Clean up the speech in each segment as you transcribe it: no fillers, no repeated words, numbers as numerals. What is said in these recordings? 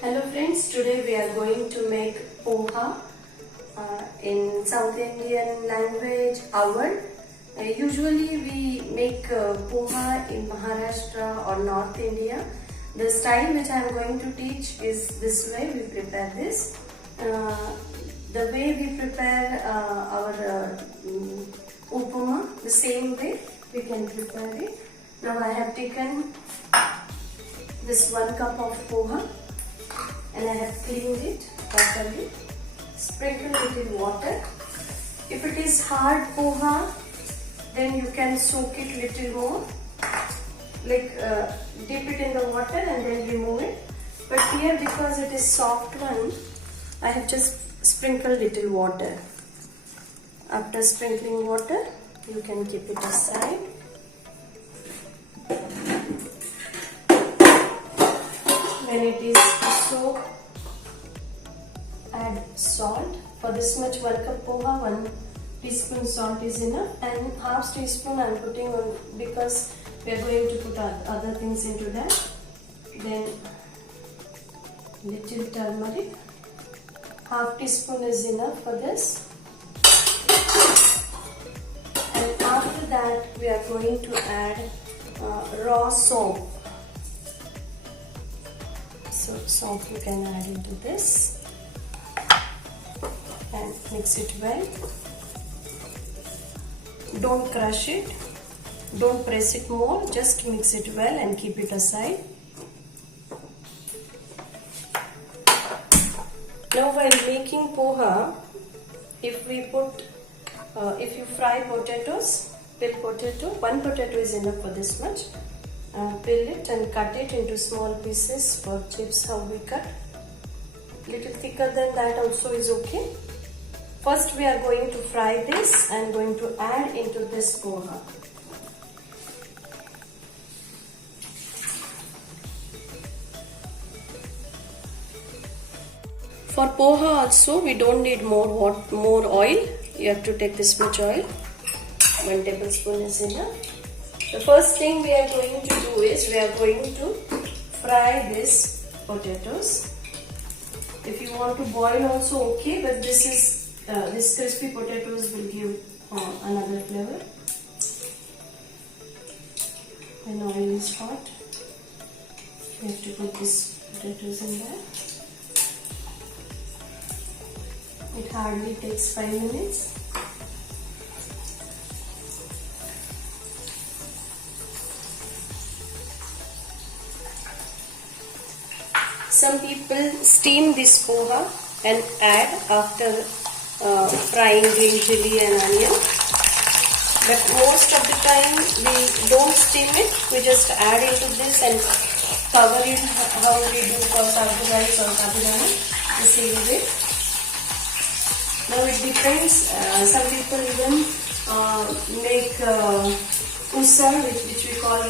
Hello friends, today we are going to make poha in South Indian language, avar. Usually we make poha in Maharashtra or North India. The style which I am going to teach is this way we prepare this. The way we prepare our upama, the same way we can prepare it. Now I have taken this 1 cup of poha and I have cleaned it properly. Sprinkle it in water. If it is hard poha, then you can soak it little more, like dip it in the water and then remove it. But here, because it is soft one, I have just sprinkled little water. After sprinkling water, you can keep it aside. When it is soaked, add salt. For this much 1 cup poha, 1 teaspoon salt is enough, and half teaspoon I am putting on because we are going to put other things into that. Then little turmeric, half teaspoon is enough for this. And after that we are going to add raw soap. So soap you can add into this and mix it well. Don't crush it, don't press it more, just mix it well and keep it aside. Now while making poha, if you fry potatoes, peel potato, 1 potato is enough for this much. Peel it and cut it into small pieces for chips, how we cut. Little thicker than that also is okay. First we are going to fry this and going to add into this poha. For poha also we don't need more oil. You have to take this much oil. 1 tablespoon is enough. The first thing we are going to do is we are going to fry this potatoes. If you want to boil also okay, but this crispy potatoes will give another flavor. When oil is hot, you have to put these potatoes in there. It hardly takes 5 minutes. Some people steam this poha and add after frying green chili and onion. But most of the time we don't steam it. We just add into this and cover it how we do for sagu rice or sabudana, the same way. Now it depends. Some people even make usar, which we call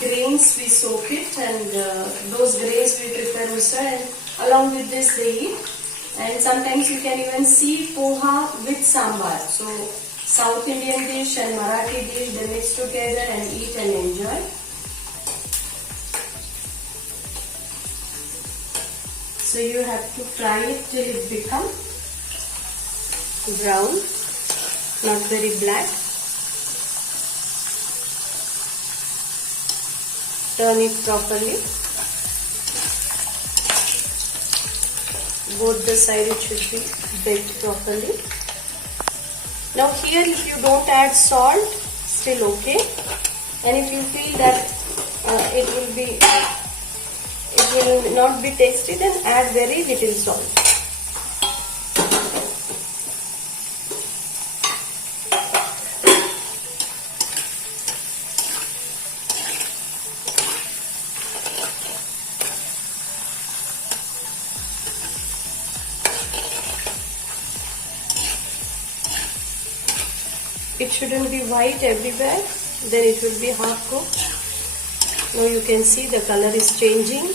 grains. We soak it, and those grains we prepare usar, and along with this they eat. And sometimes you can even see poha with sambar. So South Indian dish and Marathi dish, they mix together and eat and enjoy. So you have to fry it till it becomes brown, not very black. Turn it properly. Both the sides it should be baked properly. Now here, if you don't add salt, still okay. And if you feel that it will not be tasty, then add very little salt. It shouldn't be white everywhere, then it will be half cooked. Now you can see the color is changing.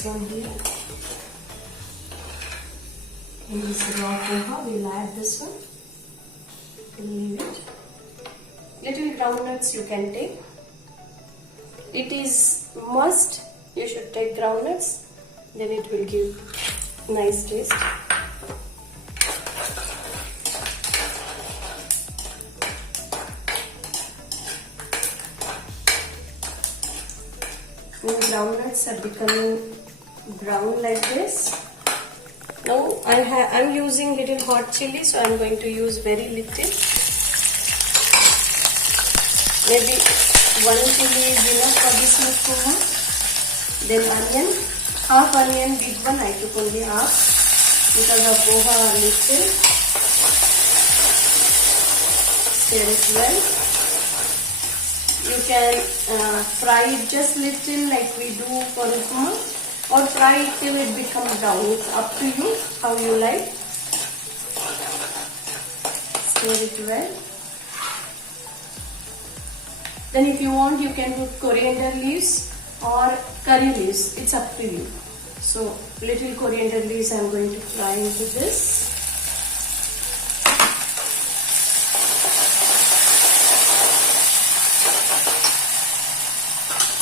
this one here. In this raw poha, we'll add this one. Leave it. Little groundnuts you can take. It is must you should take groundnuts, then it will give nice taste. When groundnuts are becoming brown like this, now I'm using little hot chili, so I'm going to use very little. Maybe 1 chili is enough for this much poha. Then onion, half onion, big one, I took only half because our poha are little. Stir it well. You can fry it just little like we do for upma, or fry it till it becomes brown. It's up to you how you like. Stir it well. Then if you want, you can put coriander leaves or curry leaves. It's up to you. So little coriander leaves I'm going to fry into this.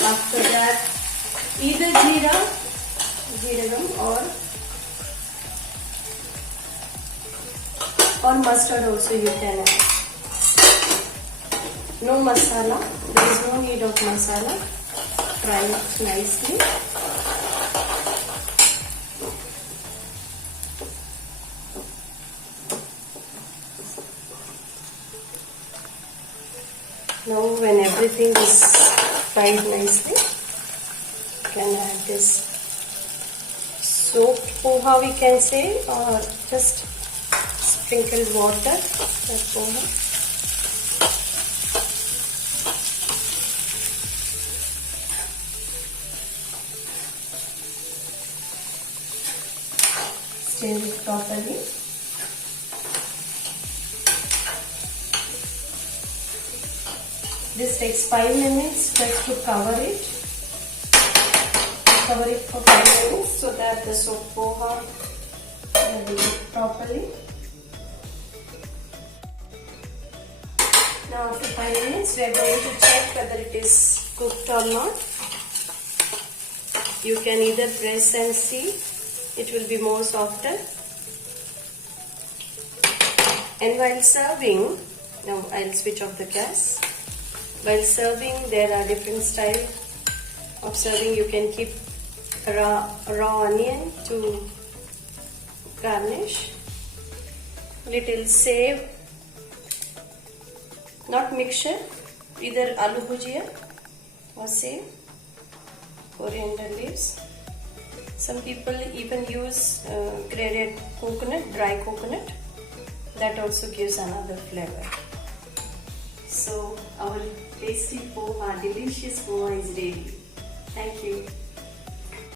After that, either jeeram or mustard also you can add. No masala, there is no need of masala. Fry it nicely. Now when everything is fried nicely, you can add this soaked poha we can say, or just sprinkled water, that poha. Stir it properly. This takes 5 minutes just to cover it. Cover it for 5 minutes so that the soaked poha will be cooked properly. Now after 5 minutes we are going to check whether it is cooked or not. You can either press and see. It will be more softer. And while serving, now I'll switch off the gas. While serving, there are different styles of serving. You can keep raw onion to garnish. Little save, not mixture, either aloo bhujia or save, coriander leaves. Some people even use grated coconut, dry coconut. That also gives another flavor. So our tasty poha, delicious poha is ready. Thank you.